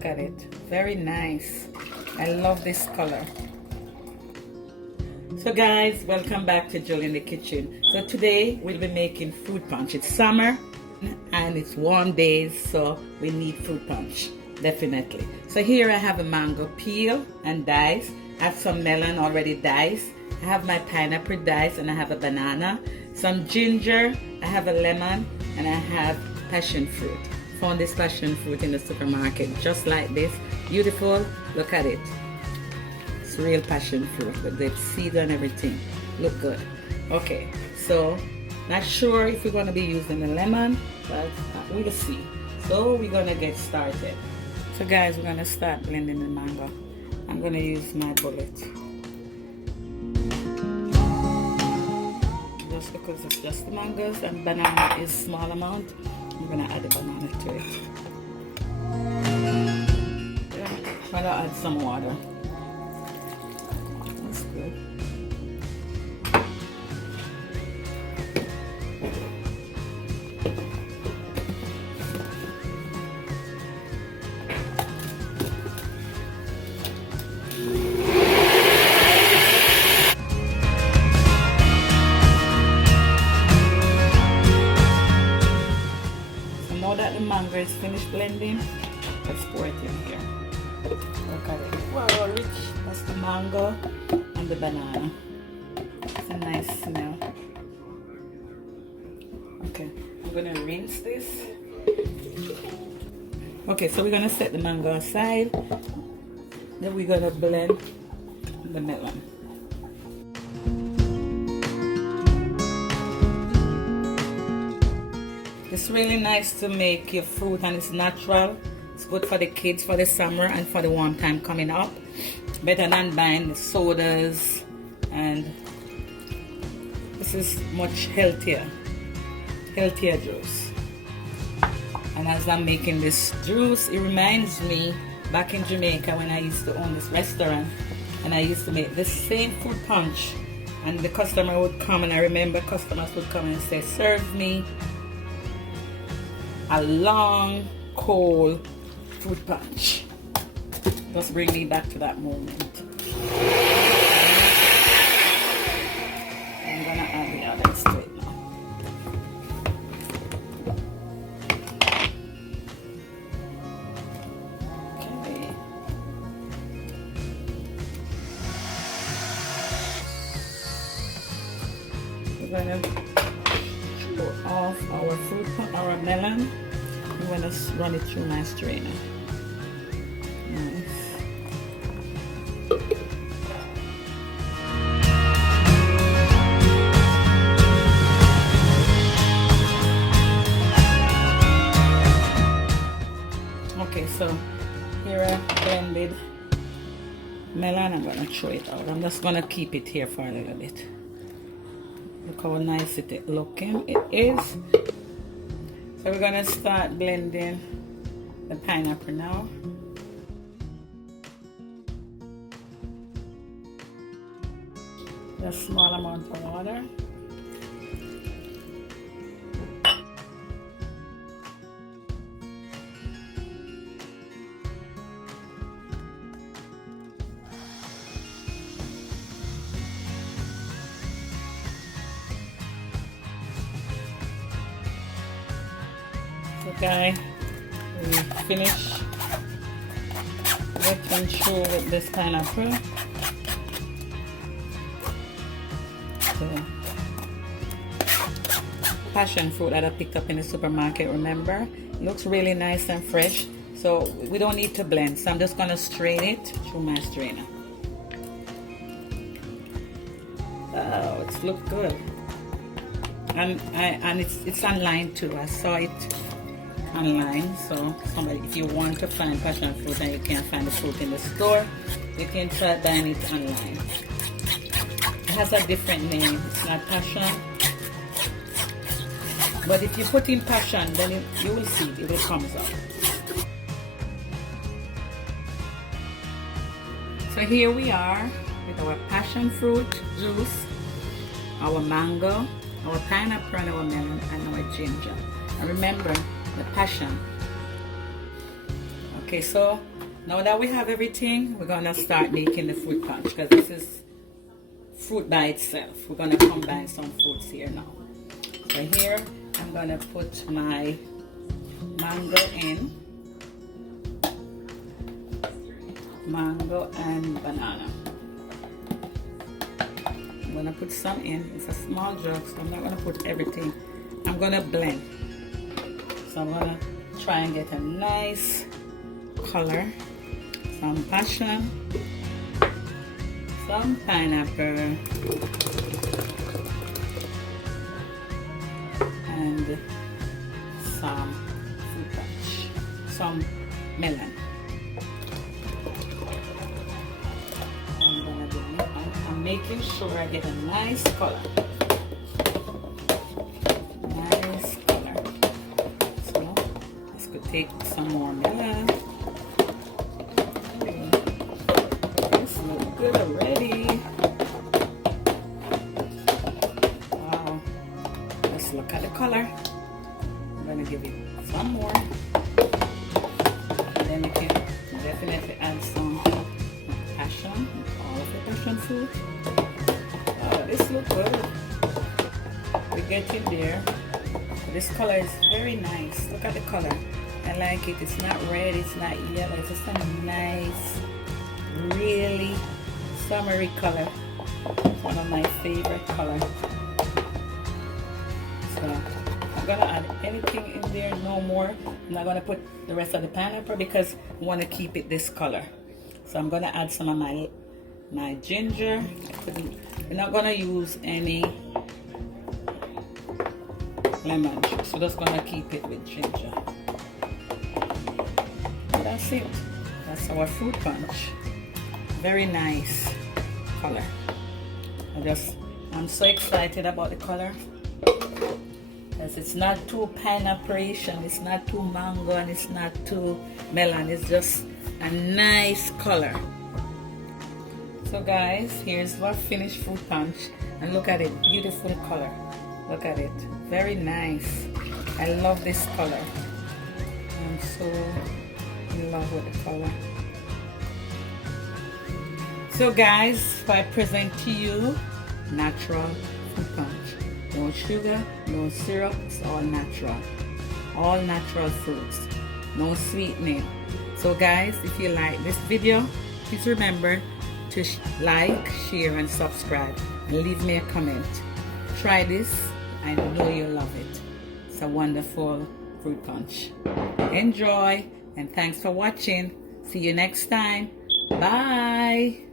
Look at it. Very nice. I love this color. So guys, welcome back to Julie in the kitchen. So today we'll be making fruit punch. It's summer and it's warm days, so we need fruit punch, definitely. So here I have a mango peel and dice. I have some melon already diced. I have my pineapple diced, and I have a banana, some ginger, I have a lemon, and I have passion fruit. Found this passion fruit in the supermarket, just like this. Beautiful. Look at it. It's real passion fruit with the seeds and everything. Look good. Okay, so not sure if we're going to be using the lemon, but we'll see. So we're going to get started. So guys, we're going to start blending the mango. I'm going to use my bullet. Just because it's just the mangoes and banana is small amount, I'm going to add the banana to it. Yeah, I'm going to add some water. That's good. Now that the mango is finished blending, let's pour it in here. Look at it. Wow, rich. That's the mango and the banana. It's a nice smell. Okay, I'm gonna rinse this. Okay, so we're gonna set the mango aside. Then we're gonna blend the melon. It's really nice to make your fruit, and it's natural. It's good for the kids for the summer and for the warm time coming up. Better than buying the sodas, and this is much healthier juice. And as I'm making this juice, it reminds me back in Jamaica when I used to own this restaurant, and I used to make this same fruit punch, and the customer would come, and I remember customers would come and say, serve me a long, cold fruit punch. Just bring me back to that moment. I'm gonna add the others to it now. Okay. We're gonna pour off our fruit punch, our melon. I'm going to run it through my strainer. Nice. Okay, so here I blended melon. I'm going to throw it out. I'm just going to keep it here for a little bit. Look how nice it looking it is. So we're gonna start blending the pineapple now. A small amount of water. Okay, we finish getting through with this pineapple. So, passion fruit that I picked up in the supermarket, remember? It looks really nice and fresh. So we don't need to blend. So I'm just gonna strain it through my strainer. Oh, it's looked good. And it's online too. I saw it online, so somebody, if you want to find passion fruit and you can't find the fruit in the store, you can try buying it online. It has a different name. It's not passion, but if you put in passion, then you will see it will come up. So here we are with our passion fruit juice, our mango, our pineapple, and our melon, and our ginger. And remember the passion. Okay, so now that we have everything, we're gonna start making the fruit punch, because this is fruit by itself. We're gonna combine some fruits here now. So here I'm gonna put my mango in, mango and banana. I'm gonna put some in. It's a small jug, so I'm not gonna put everything. I'm gonna blend. So I'm gonna try and get a nice color. Some passion, some pineapple, and some fruit punch, some melon. I'm making sure I get a nice color. Nice color. So this could take some more melon. This looks good already. Wow. Let's look at the color. I'm gonna give it some more. And then we can definitely add some passion, all of the passion fruit. Oh, this looks good. We're getting there. This color is very nice. Look at the color. I like it. It's not red, it's not yellow. It's just a nice, really summery color. It's one of my favorite colors. So I'm gonna add anything in there, no more. I'm not gonna put the rest of the pineapple because I want to keep it this color. So I'm gonna add some of my ginger. We're not gonna use any lemon juice. We're just gonna keep it with ginger. And that's it. That's our fruit punch. Very nice color. I'm so excited about the color. Because it's not too pineapple-ish, it's not too mango, and it's not too melon. It's just a nice color. So guys, here's our finished fruit punch, and look at it, beautiful color. Look at it, very nice. I love this color. I'm so in love with the color. So guys, I present to you natural fruit punch. No sugar, no syrup, it's all natural. All natural fruits, no sweetening. So guys, if you like this video, please remember to like, share, and subscribe, and leave me a comment. Try this, I know you'll love it. It's a wonderful fruit punch. Enjoy, and thanks for watching. See you next time. Bye.